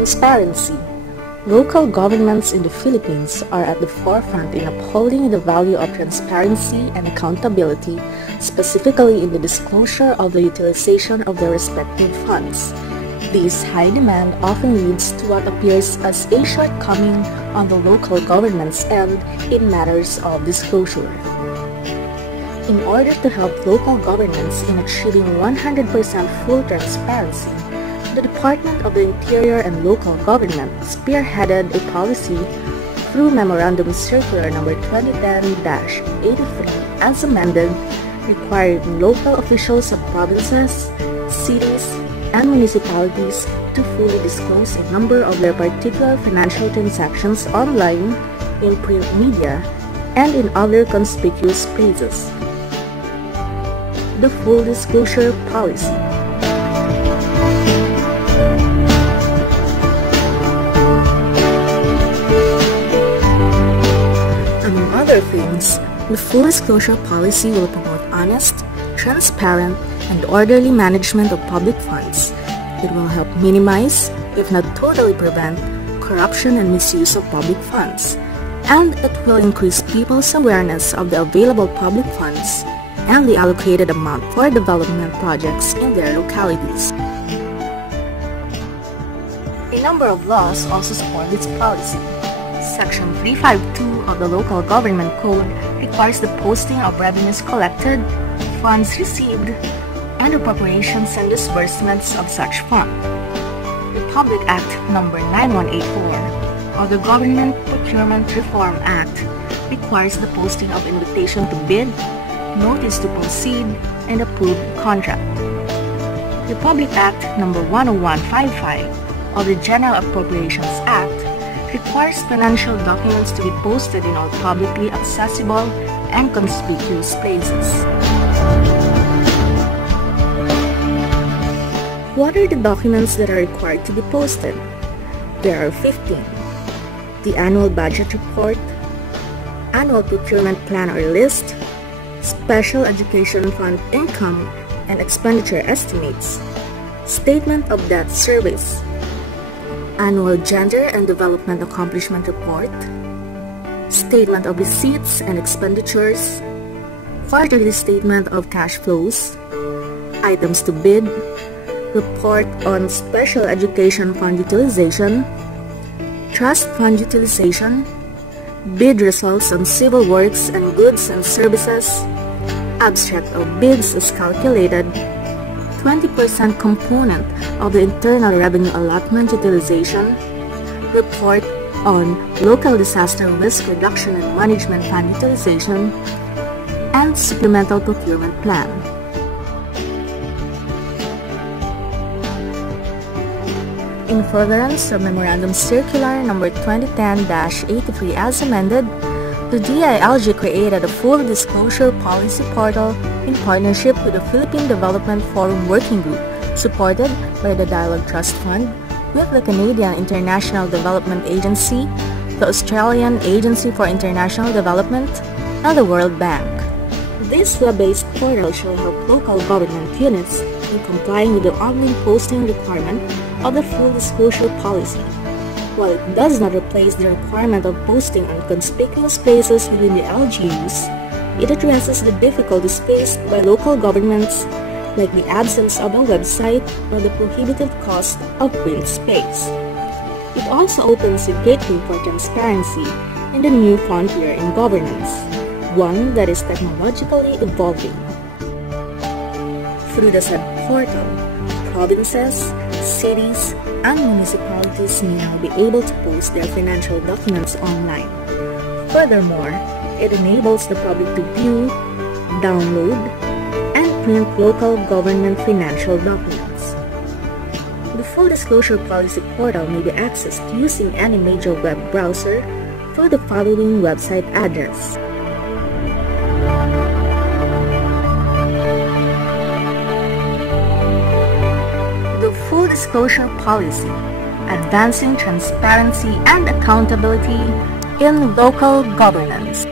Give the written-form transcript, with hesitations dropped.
Transparency. Local governments in the Philippines are at the forefront in upholding the value of transparency and accountability, specifically in the disclosure of the utilization of their respective funds. This high demand often leads to what appears as a shortcoming on the local government's end in matters of disclosure. In order to help local governments in achieving 100% full transparency, the Department of the Interior and Local Government spearheaded a policy through Memorandum Circular No. 2010-83 as amended, requiring local officials of provinces, cities, and municipalities to fully disclose a number of their particular financial transactions online, in print media, and in other conspicuous places. The Full Disclosure Policy. Among other things, the Full Disclosure Policy will promote honest, transparent, and orderly management of public funds. It will help minimize, if not totally prevent, corruption and misuse of public funds. And it will increase people's awareness of the available public funds and the allocated amount for development projects in their localities. A number of laws also support this policy. Section 352 of the Local Government Code requires the posting of revenues collected, funds received, and appropriations and disbursements of such fund. Republic Act No. 9184 of the Government Procurement Reform Act requires the posting of invitation to bid, notice to proceed, and approved contract. Republic Act No. 10155 of the General Appropriations Act requires financial documents to be posted in all publicly accessible and conspicuous places. What are the documents that are required to be posted? There are 15. The Annual Budget Report, Annual Procurement Plan or List, Special Education Fund Income and Expenditure Estimates, Statement of Debt Service, Annual Gender and Development Accomplishment Report, Statement of Receipts and Expenditures, Quarterly Statement of Cash Flows, Items to Bid, Report on Special Education Fund Utilization, Trust Fund Utilization, Bid Results on Civil Works and Goods and Services, Abstract of Bids as calculated, 20% component of the Internal Revenue Allotment Utilization, Report on Local Disaster Risk Reduction and Management Fund Utilization, and Supplemental Procurement Plan. In furtherance of Memorandum Circular No. 2010-83 as amended, the DILG created a full disclosure policy portal in partnership with the Philippine Development Forum Working Group, supported by the Dialogue Trust Fund, with the Canadian International Development Agency, the Australian Agency for International Development, and the World Bank. This web-based portal shall help local government units in complying with the online posting requirement of the Full Disclosure Policy. While it does not replace the requirement of posting on conspicuous places within the LGUs, it addresses the difficulties faced by local governments, like the absence of a website or the prohibitive cost of print space. It also opens a gateway for transparency in the new frontier in governance, one that is technologically evolving. Through the said portal, provinces, cities, and municipalities may now be able to post their financial documents online. Furthermore, it enables the public to view, download, and print local government financial documents. The Full Disclosure Policy portal may be accessed using any major web browser through the following website address: Full Disclosure Policy, Advancing Transparency and Accountability in Local Governance.